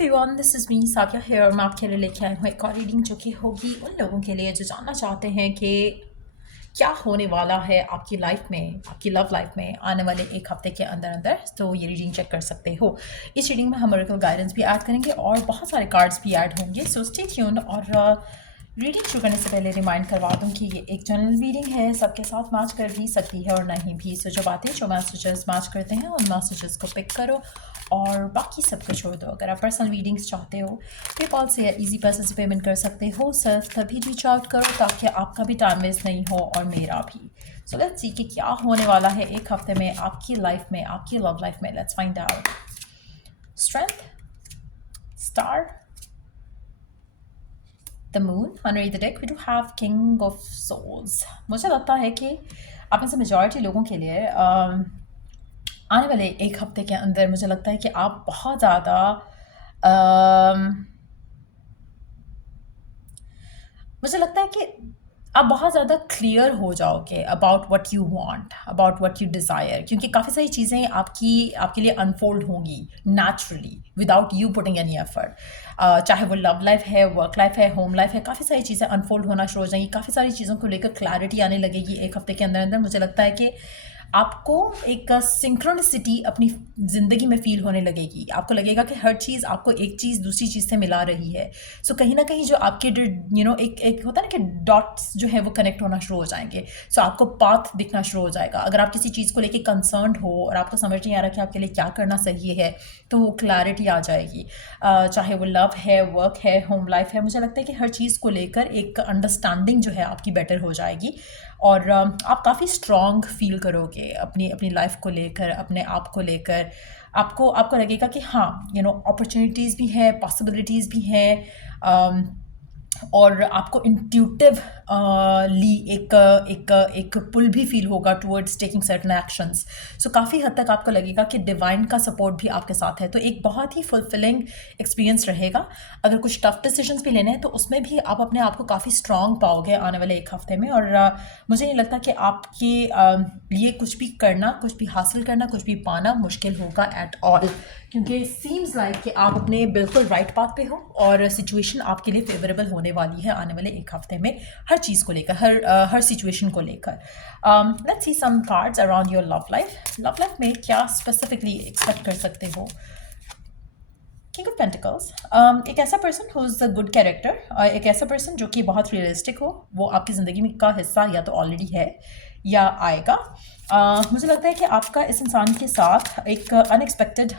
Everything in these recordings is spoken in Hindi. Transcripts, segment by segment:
Everyone, this is me Sakiya here और मैं आपके लिए लेके आई हूँ एक और रीडिंग जो कि होगी उन लोगों के लिए जो जानना चाहते हैं कि क्या होने वाला है आपकी लाइफ में, आपकी लव लाइफ में आने वाले एक हफ्ते के अंदर अंदर। तो ये रीडिंग चेक कर सकते हो। इस रीडिंग में हम मिरेकल गाइडेंस भी ऐड करेंगे और बहुत सारे कार्ड्स भी ऐड होंगे। So stay tuned. और रीडिंग शुरू करने से पहले रिमाइंड करवा दूं कि ये एक जनरल रीडिंग है, सबके साथ मैच कर भी सकती है और नहीं भी। सो जो बातें जो मैसेजेस मैच करते हैं उन मैसेजेस को पिक करो और बाकी सबको छोड़ दो। अगर आप पर्सनल रीडिंग्स चाहते हो पेपॉल से या इजी पैसे से पेमेंट कर सकते हो। सिर्फ तभी रीच आउट करो ताकि आपका भी टाइम वेस्ट नहीं हो और मेरा भी। सो लेट्स सी कि क्या होने वाला है एक हफ्ते में आपकी लाइफ में, आपकी लव लाइफ में। Let's find out. Strength, star, the moon. Under the deck we do have king of souls. मुझे लगता है कि आप में से मेजॉरिटी लोगों के लिए आने वाले एक हफ्ते के अंदर मुझे लगता है कि आप बहुत ज़्यादा मुझे लगता है कि आप बहुत ज़्यादा क्लियर हो जाओगे about what you want, about what you desire, क्योंकि काफ़ी सारी चीज़ें आपके लिए अनफोल्ड होंगी naturally without you putting any effort. चाहे वो लव लाइफ है, वर्क लाइफ है, होम लाइफ है, काफ़ी सारी चीज़ें अनफोल्ड होना शुरू हो जाएंगी। काफ़ी सारी चीज़ों को लेकर क्लैरिटी आने लगेगी एक हफ्ते के अंदर अंदर। मुझे लगता है कि आपको एक सिंक्रोनिसिटी अपनी ज़िंदगी में फ़ील होने लगेगी। आपको लगेगा कि हर चीज़ आपको एक चीज़ दूसरी चीज़ से मिला रही है। सो कहीं ना कहीं जो आपके एक होता है ना कि डॉट्स जो है वो कनेक्ट होना शुरू हो जाएंगे। सो आपको पाथ दिखना शुरू हो जाएगा। अगर आप किसी चीज़ को लेके कंसर्न्ड हो और आपको समझ नहीं आ रहा कि आपके लिए क्या करना सही है, तो वो क्लैरिटी आ जाएगी। चाहे वो लव है, वर्क है, होम लाइफ है, मुझे लगता है कि हर चीज़ को लेकर एक अंडरस्टैंडिंग जो है आपकी बेटर हो जाएगी और आप काफ़ी स्ट्रॉन्ग फील करोगे अपनी अपनी लाइफ को लेकर, अपने आप को लेकर। आपको लगेगा कि हाँ, अपॉर्चुनिटीज़ भी हैं, पॉसिबिलिटीज़ भी हैं और आपको इंट्यूटिव ली एक पुल भी फील होगा टुवर्ड्स टेकिंग सर्टन एक्शंस। सो काफ़ी हद तक आपको लगेगा कि डिवाइन का सपोर्ट भी आपके साथ है। तो एक बहुत ही फुलफिलिंग एक्सपीरियंस रहेगा। अगर कुछ टफ डिसीजंस भी लेने हैं तो उसमें भी आप अपने आप को काफ़ी स्ट्रॉन्ग पाओगे आने वाले एक हफ्ते में। और मुझे नहीं लगता कि आपके लिए कुछ भी करना, कुछ भी हासिल करना, कुछ भी पाना मुश्किल होगा एट ऑल, क्योंकि सीम्स लाइक कि आप अपने बिल्कुल राइट पाथ पे हो और सिचुएशन आपके लिए फेवरेबल होने वाली है आने वाले एक हफ्ते में, हर चीज़ को लेकर, हर सिचुएशन को लेकर। Let's see some cards around your love life. Love life में क्या स्पेसिफिकली एक्सपेक्ट कर सकते हो? किंग ऑफ पेंटिकल्स, एक ऐसा person who is a good character, एक ऐसा पर्सन जो कि बहुत रियलिस्टिक हो, वो आपकी ज़िंदगी में का हिस्सा या तो ऑलरेडी है या आएगा। मुझे लगता है कि आपका इस इंसान के साथ एक अनएक्सपेक्टेड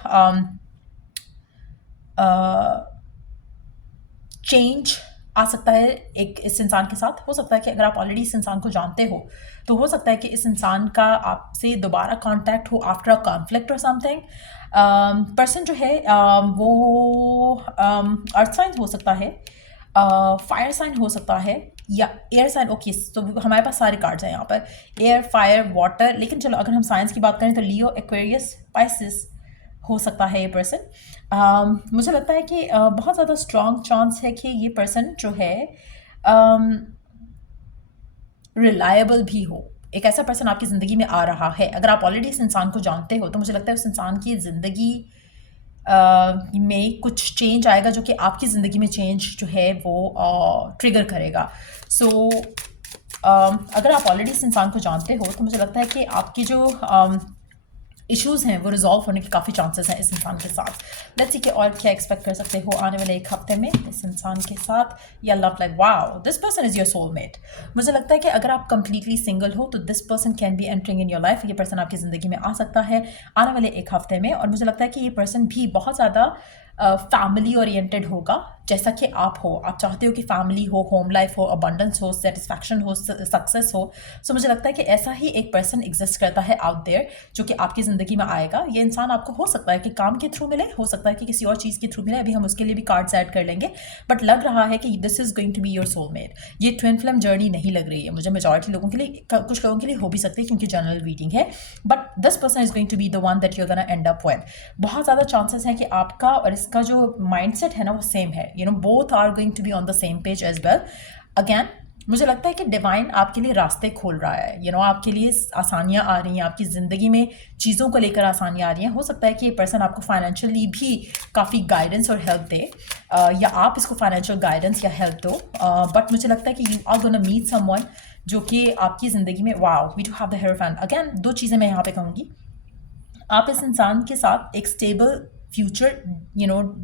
चेंज आ सकता है। एक इस इंसान के साथ हो सकता है कि अगर आप ऑलरेडी इस इंसान को जानते हो तो हो सकता है कि इस इंसान का आपसे दोबारा कांटेक्ट हो आफ्टर अ कॉन्फ्लिक्ट और समथिंग। पर्सन जो है वो अर्थ साइन हो सकता है, फायर साइन हो सकता है या एयर साइन। ओके, तो हमारे पास सारे कार्ड्स हैं यहाँ पर, एयर, फायर, वाटर। लेकिन चलो अगर हम साइंस की बात करें तो लियो, एक्वेरियस, पाइसिस हो सकता है ये पर्सन। मुझे लगता है कि बहुत ज़्यादा स्ट्रॉन्ग चांस है कि ये पर्सन जो है रिलायबल भी हो। एक ऐसा पर्सन आपकी ज़िंदगी में आ रहा है। अगर आप ऑलरेडी इस इंसान को जानते हो तो मुझे लगता है उस इंसान की ज़िंदगी में कुछ चेंज आएगा जो कि आपकी ज़िंदगी में चेंज जो है वो ट्रिगर करेगा। सो अगर आप ऑलरेडी इस इंसान को जानते हो तो मुझे लगता है कि आपकी जो इश्यूज़ हैं वो रिजॉल्व होने के काफ़ी चांसेस हैं इस इंसान के साथ। लेट्स सी कि और क्या एक्सपेक्ट कर सकते हो आने वाले एक हफ्ते में इस इंसान के साथ या love life. Wow, this person is your soulmate. मुझे लगता है कि अगर आप कंप्लीटली सिंगल हो तो this person can be entering in your life. ये पर्सन आपकी ज़िंदगी में आ सकता है आने वाले एक हफ्ते में। और मुझे लगता है कि ये पर्सन भी बहुत ज़्यादा फैमिली ओरिएंटेड होगा, जैसा कि आप हो। आप चाहते हो कि फैमिली हो, होम लाइफ हो, अबंडेंस हो, सेटिस्फैक्शन हो, सक्सेस हो। सो मुझे लगता है कि ऐसा ही एक पर्सन एग्जिस्ट करता है आउट देयर जो कि आपकी ज़िंदगी में आएगा। ये इंसान आपको हो सकता है कि काम के थ्रू मिले, हो सकता है कि किसी और चीज़ के थ्रू मिले। अभी हम उसके लिए भी कार्ड्स ऐड कर लेंगे, बट लग रहा है कि this is going to be your soulmate. ये ट्विन फ्लेम जर्नी नहीं लग रही है मुझे। मेजॉरिटी लोगों के लिए, कुछ लोगों के लिए हो भी सकती है क्योंकि जनरल रीडिंग है, but this person is going to be the one that you are gonna end up with. बहुत ज़्यादा चांसेस है कि आपका और इसका जो माइंडसेट है ना वो सेम है। Both are going to be on the same page as well. Again मुझे लगता है कि डिवाइन आपके लिए रास्ते खोल रहा है, आपके लिए आसानियाँ आ रही हैं, आपकी ज़िंदगी में चीज़ों को लेकर आसानियाँ आ रही हैं। हो सकता है कि ये पर्सन आपको फाइनेंशियली भी काफ़ी गाइडेंस और हेल्प दे, या आप इसको फाइनेंशियल गाइडेंस या हेल्प दो। बट मुझे लगता है कि you are gonna meet someone जो कि आपकी ज़िंदगी में, wow we do have the hierophant again. दो चीज़ें मैं यहाँ पे कहूँगी, आप इस इंसान के साथ एक स्टेबल फ्यूचर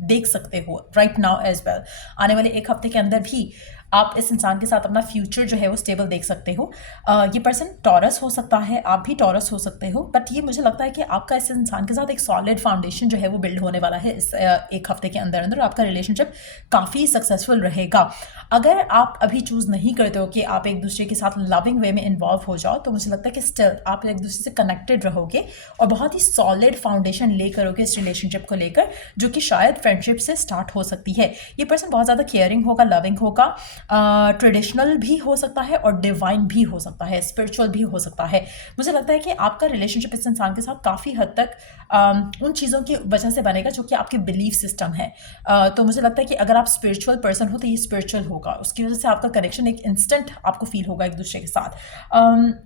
देख सकते हो राइट नाउ एज वेल। आने वाले एक हफ्ते के अंदर भी आप इस इंसान के साथ अपना फ्यूचर जो है वो स्टेबल देख सकते हो। ये पर्सन टॉरस हो सकता है, आप भी टॉरस हो सकते हो, बट ये मुझे लगता है कि आपका इस इंसान के साथ एक सॉलिड फाउंडेशन जो है वो बिल्ड होने वाला है इस एक हफ्ते के अंदर अंदर। आपका रिलेशनशिप काफ़ी सक्सेसफुल रहेगा। अगर आप अभी चूज़ नहीं करते हो कि आप एक दूसरे के साथ लविंग वे में इन्वॉल्व हो जाओ, तो मुझे लगता है कि स्टिल आप एक दूसरे से कनेक्टेड रहोगे और बहुत ही सॉलिड फाउंडेशन लेकर रहोगे इस रिलेशनशिप को लेकर, जो कि शायद फ्रेंडशिप से स्टार्ट हो सकती है। ये पर्सन बहुत ज़्यादा केयरिंग होगा, लविंग होगा, ट्रेडिशनल भी हो सकता है और डिवाइन भी हो सकता है, स्पिरिचुअल भी हो सकता है। मुझे लगता है कि आपका रिलेशनशिप इस इंसान के साथ काफ़ी हद तक उन चीज़ों की वजह से बनेगा जो कि आपके बिलीफ सिस्टम है। तो मुझे लगता है कि अगर आप स्पिरिचुअल पर्सन हो तो ये स्पिरिचुअल होगा, उसकी वजह से आपका कनेक्शन एक इंस्टेंट आपको फील होगा एक दूसरे के साथ।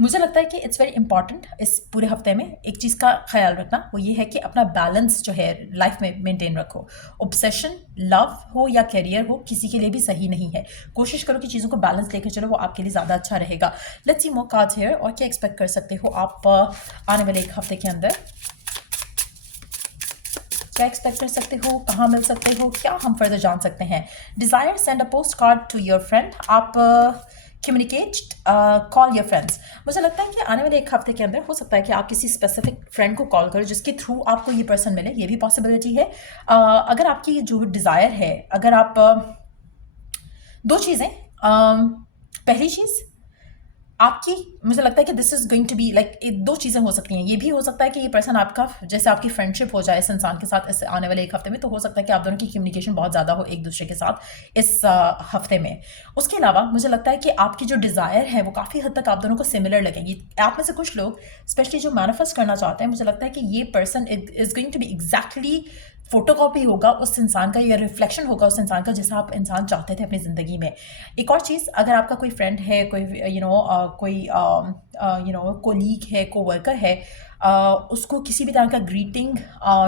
मुझे लगता है कि इट्स वेरी इंपॉर्टेंट इस पूरे हफ्ते में एक चीज़ का ख्याल रखना, वो ये है कि अपना बैलेंस जो है लाइफ में मेंटेन रखो। ऑब्सेशन लव हो या करियर हो, किसी के लिए भी सही नहीं है। कोशिश करो कि चीज़ों को बैलेंस लेकर चलो, वो आपके लिए ज़्यादा अच्छा रहेगा। Let's see more cards here, और क्या एक्सपेक्ट कर सकते हो आप आने वाले एक हफ्ते के अंदर। क्या एक्सपेक्ट कर सकते हो, कहाँ मिल सकते हो, क्या हम फर्दर जान सकते हैं। Desire send a postcard to your friend. आप कम्युनिकेट, कॉल योर फ्रेंड्स। मुझे लगता है कि आने वाले एक हफ्ते के अंदर हो सकता है कि आप किसी स्पेसिफिक फ्रेंड को कॉल करो जिसके थ्रू आपको ये पर्सन मिले, ये भी पॉसिबिलिटी है। अगर आपकी जो डिज़ायर है, अगर आप दो चीज़ें, पहली चीज़ आपकी, मुझे लगता है कि this is going to be like, दो चीज़ें हो सकती हैं। ये भी हो सकता है कि ये पर्सन आपका, जैसे आपकी फ्रेंडशिप हो जाए इस इंसान के साथ इस आने वाले एक हफ्ते में, तो हो सकता है कि आप दोनों की कम्युनिकेशन बहुत ज़्यादा हो एक दूसरे के साथ इस हफ्ते में। उसके अलावा मुझे लगता है कि आपकी जो डिज़ायर है वो काफ़ी हद तक आप दोनों को सिमिलर लगेंगी। आप में से कुछ लोग स्पेशली जो मैनिफेस्ट करना चाहते हैं, मुझे लगता है कि ये person is going to be exactly photocopy होगा उस इंसान का, या रिफ्लेक्शन होगा उस इंसान का जैसा आप इंसान चाहते थे अपनी ज़िंदगी में। एक और चीज़, अगर आपका कोई फ्रेंड है, कोई कोई कोलीग है, कोवर्कर है, उसको किसी भी तरह का ग्रीटिंग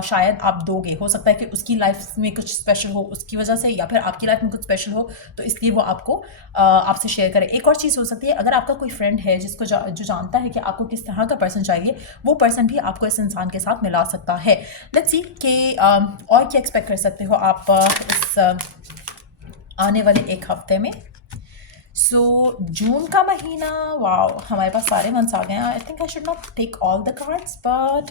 शायद आप दोगे। हो सकता है कि उसकी लाइफ में कुछ स्पेशल हो उसकी वजह से, या फिर आपकी लाइफ में कुछ स्पेशल हो तो इसलिए वो आपको आपसे शेयर करे। एक और चीज़ हो सकती है, अगर आपका कोई फ्रेंड है जिसको जो जानता है कि आपको किस तरह का पर्सन चाहिए, वो पर्सन भी आपको इस इंसान के साथ मिला सकता है। लेट्स सी कि और क्या एक्सपेक्ट कर सकते हो आप इस आने वाले एक हफ्ते में। सो जून का महीना, वाओ हमारे पास सारे मंथ्स आ गए हैं। I think I should not take all the cards, but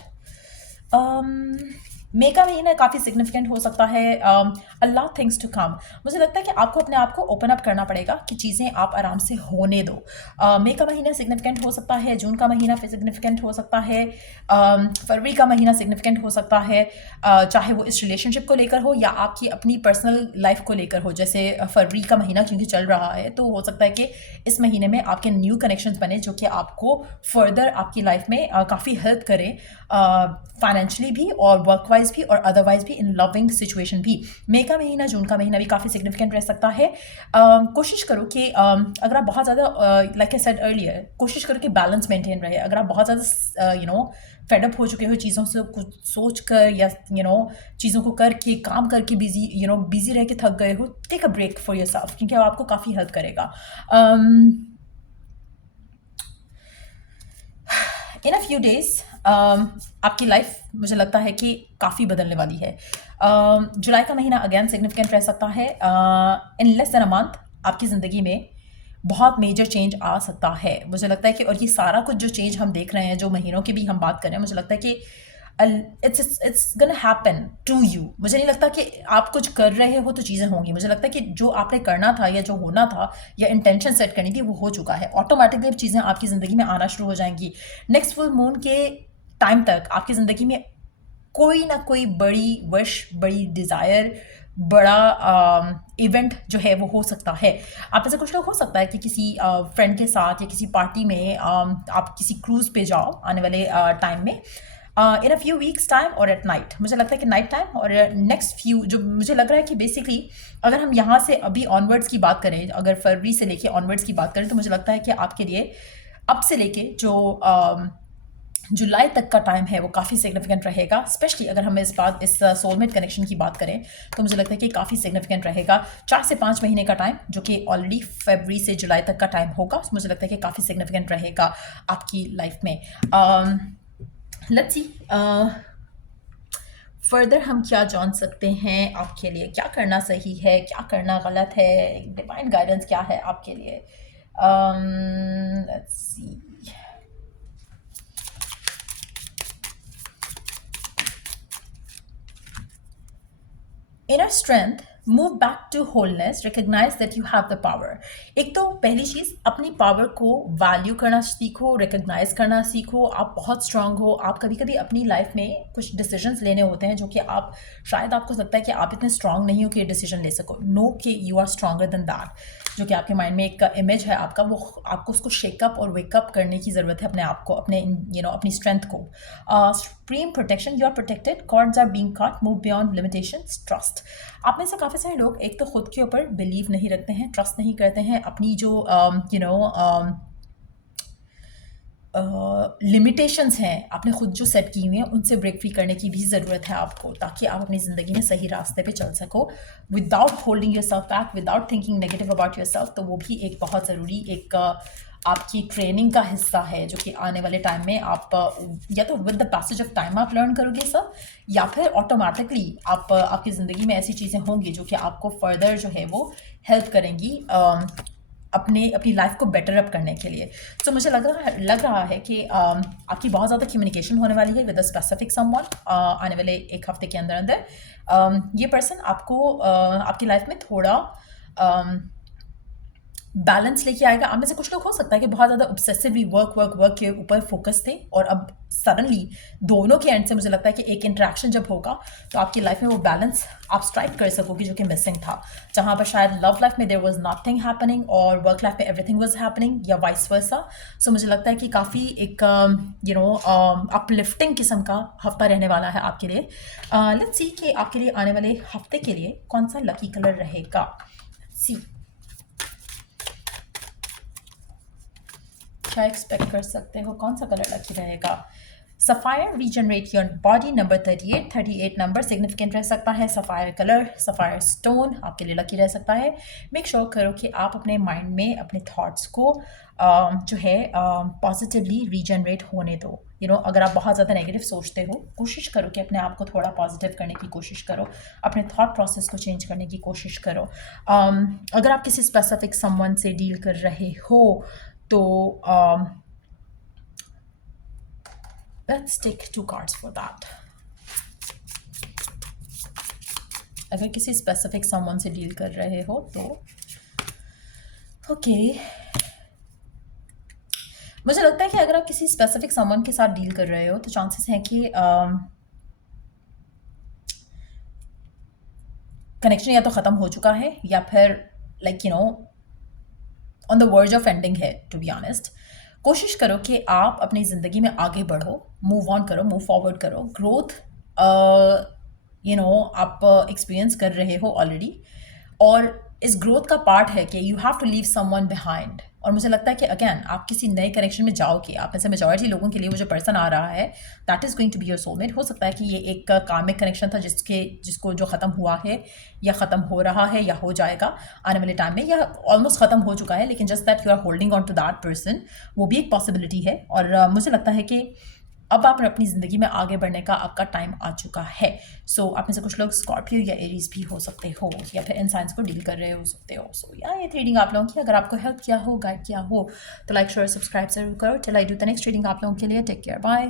मई का महीना काफ़ी सिग्निफिकेंट हो सकता है। अल्लाह थिंग्स टू कम। मुझे लगता है कि आपको अपने आप को ओपन अप करना पड़ेगा कि चीज़ें आप आराम से होने दो। मई का महीना सिग्निफिकेंट हो सकता है, जून का महीना फिर सिग्निफिकेंट हो सकता है, फरवरी का महीना सिग्निफिकेंट हो सकता है, चाहे वो इस रिलेशनशिप को लेकर हो या आपकी अपनी पर्सनल लाइफ को लेकर हो। जैसे फरवरी का महीना क्योंकि चल रहा है, तो हो सकता है कि इस महीने में आपके न्यू कनेक्शंस बने जो कि आपको फर्दर आपकी लाइफ में काफ़ी हेल्प करें, फाइनेंशियली भी और वर्क वाइज भी और अदरवाइज भी, इन लविंग सिचुएशन भी। मई का महीना, जून का महीना भी काफ़ी सिग्निफिकेंट रह सकता है। कोशिश करो कि अगर आप बहुत ज़्यादा, लाइक आई सेड अर्लियर, कोशिश करो कि बैलेंस मेंटेन रहे। अगर आप बहुत ज़्यादा फेडअप हो चुके हो चीज़ों से, कुछ सोच कर या चीज़ों को करके, काम करके बिजी रह के थक गए हो, take a break for yourself, क्योंकि वो आपको काफ़ी हेल्प करेगा। इन अ फ्यू डेज आपकी लाइफ मुझे लगता है कि काफ़ी बदलने वाली है। जुलाई का महीना अगेन सिग्निफिकेंट रह सकता है। In less than a month आपकी ज़िंदगी में बहुत मेजर चेंज आ सकता है। मुझे लगता है कि, और ये सारा कुछ जो चेंज हम देख रहे हैं, जो महीनों की भी हम बात कर रहे हैं, मुझे लगता है कि it's gonna happen to you. मुझे नहीं लगता कि आप कुछ कर रहे हो तो चीज़ें होंगी। मुझे लगता है कि जो आपने करना था या जो होना था या इंटेंशन सेट करनी थी वो हो चुका है। ऑटोमेटिकली अब चीज़ें आपकी ज़िंदगी में आना शुरू हो जाएंगी। नेक्स्ट फुल मून के टाइम तक आपकी ज़िंदगी में कोई ना कोई बड़ी विश, बड़ी डिज़ायर, बड़ा इवेंट जो है वो हो सकता है। आप ऐसे कुछ लोग हो सकता है कि किसी फ्रेंड के साथ या किसी पार्टी में आप किसी क्रूज़ पे जाओ आने वाले टाइम में। इन अ फ्यू वीक्स टाइम और एट नाइट, मुझे लगता है कि नाइट टाइम और नेक्स्ट फ्यू, जो मुझे लग रहा है कि बेसिकली अगर हम यहाँ से अभी ऑनवर्ड्स की बात करें, अगर फरवरी से लेके ऑनवर्ड्स की बात करें, तो मुझे लगता है कि आपके लिए अब से लेके जो जुलाई तक का टाइम है वो काफ़ी सिग्निफिकेंट रहेगा। स्पेशली अगर हम इस सोलमेट कनेक्शन की बात करें तो मुझे लगता है कि काफ़ी सिग्निफिकेंट रहेगा। 4 से 5 महीने का टाइम, जो कि ऑलरेडी फरवरी से जुलाई तक का टाइम होगा, मुझे लगता है कि काफ़ी सिग्निफिकेंट रहेगा आपकी लाइफ में। लेट्स सी फर्दर हम क्या जान सकते हैं आपके लिए, क्या करना सही है, क्या करना गलत है, डिवाइन गाइडेंस क्या है आपके लिए। Let's see, inner strength, move back to wholeness, recognize that you have the power. एक तो पहली चीज़, अपनी पावर को वैल्यू करना सीखो, रिकग्नाइज करना सीखो। आप बहुत स्ट्रांग हो। आप कभी कभी अपनी लाइफ में कुछ डिसीजंस लेने होते हैं जो कि आप शायद आपको लगता है कि आप इतने स्ट्रांग नहीं हो कि ये डिसीजन ले सको। नो, कि you are stronger than that. जो कि आपके माइंड में एक इमेज है आपका, वो आपको उसको शेकअप और वेकअप करने की ज़रूरत है अपने आप को, अपने अपनी स्ट्रेंथ को। Supreme protection, you are protected, cords are being cut, move beyond limitations, trust. आप में से काफ़ी सारे लोग एक तो खुद के ऊपर बिलीव नहीं रखते हैं, ट्रस्ट नहीं करते हैं। अपनी जो लिमिटेशंस हैं आपने खुद जो सेट की हुई हैं, उनसे ब्रेक फ्री करने की भी ज़रूरत है आपको, ताकि आप अपनी ज़िंदगी में सही रास्ते पे चल सको without holding your self back, without thinking negative about your self. तो वो भी एक बहुत ज़रूरी एक आपकी ट्रेनिंग का हिस्सा है, जो कि आने वाले टाइम में आप या तो with the passage of time आप लर्न करोगे सब, या फिर ऑटोमेटिकली आपकी ज़िंदगी में ऐसी चीज़ें होंगी जो कि आपको फर्दर जो है वो हेल्प करेंगी अपनी लाइफ को बेटर अप करने के लिए। सो मुझे लग रहा है कि आपकी बहुत ज़्यादा कम्युनिकेशन होने वाली है विद अ स्पेसिफिक समवन आने वाले एक हफ्ते के अंदर अंदर। ये पर्सन आपको आपकी लाइफ में थोड़ा बैलेंस लेके आएगा। आप में से कुछ लोग हो सकता है कि बहुत ज़्यादा ऑब्सेसिवली वर्क के ऊपर फोकस थे, और अब सडनली दोनों के एंड से मुझे लगता है कि एक इंटरेक्शन जब होगा तो आपकी लाइफ में वो बैलेंस आप स्ट्राइक कर सकोगे, जो कि मिसिंग था। जहाँ पर शायद लव लाइफ में देयर वाज नथिंग हैपनिंग और वर्क लाइफ में एवरीथिंग वाज हैपनिंग, या वाइस वर्सा। सो मुझे लगता है कि काफ़ी एक अपलिफ्टिंग किस्म का हफ्ता रहने वाला है आपके लिए। लेट्स सी कि आपके लिए आने वाले हफ्ते के लिए कौन सा लकी कलर रहेगा। सी, क्या एक्सपेक्ट कर सकते हो, कौन सा कलर लकी रहेगा। Sapphire, regenerate your body, number 38 number significant रह सकता है। सफ़ायर कलर, सफ़ायर स्टोन आपके लिए लकी रह सकता है। मेक श्योर करो कि आप अपने माइंड में अपने थॉट्स को जो है पॉजिटिवली रीजनरेट होने दो। अगर आप बहुत ज़्यादा नेगेटिव सोचते हो, कोशिश करो कि अपने आप को थोड़ा पॉजिटिव करने की कोशिश करो, अपने थॉट प्रोसेस को चेंज करने की कोशिश करो। अगर आप किसी स्पेसिफिक समवन से डील कर रहे हो तो let's take 2 cards for that. अगर किसी स्पेसिफिक समवन से डील कर रहे हो तो ओके, मुझे लगता है कि अगर आप किसी स्पेसिफिक समवन के साथ डील कर रहे हो तो चांसेस हैं कि कनेक्शन या तो ख़त्म हो चुका है, या फिर on the verge of ending है। टू बी ऑनेस्ट, कोशिश करो कि आप अपनी ज़िंदगी में आगे बढ़ो, मूव ऑन करो, मूव फॉरवर्ड करो। ग्रोथ आप एक्सपीरियंस कर रहे हो ऑलरेडी, और इस ग्रोथ का पार्ट है कि you have to leave someone behind. और मुझे लगता है कि अगेन आप किसी नए कनेक्शन में जाओगे। आप में से मेजॉरिटी लोगों के लिए वो जो पर्सन आ रहा है, that is going to be your soulmate. हो सकता है कि ये एक कार्मिक कनेक्शन था जिसको जो ख़त्म हुआ है, या ख़त्म हो रहा है, या हो जाएगा आने वाले टाइम में, या ऑलमोस्ट ख़त्म हो चुका है, लेकिन just that you are holding on to that person, वो भी एक पॉसिबिलिटी है। और मुझे लगता है कि अब आप अपनी ज़िंदगी में आगे बढ़ने का आपका टाइम आ चुका है। सो आप में से कुछ लोग स्कॉर्पियो या एरीज भी हो सकते हो, या फिर इन साइंस को डील कर रहे हो सकते हो। सो ये रीडिंग आप लोगों की अगर आपको हेल्प किया हो, गाइड किया हो, तो लाइक शेयर सब्सक्राइब जरूर करो। Till I do the next reading आप लोगों के लिए, टेक केयर, बाय।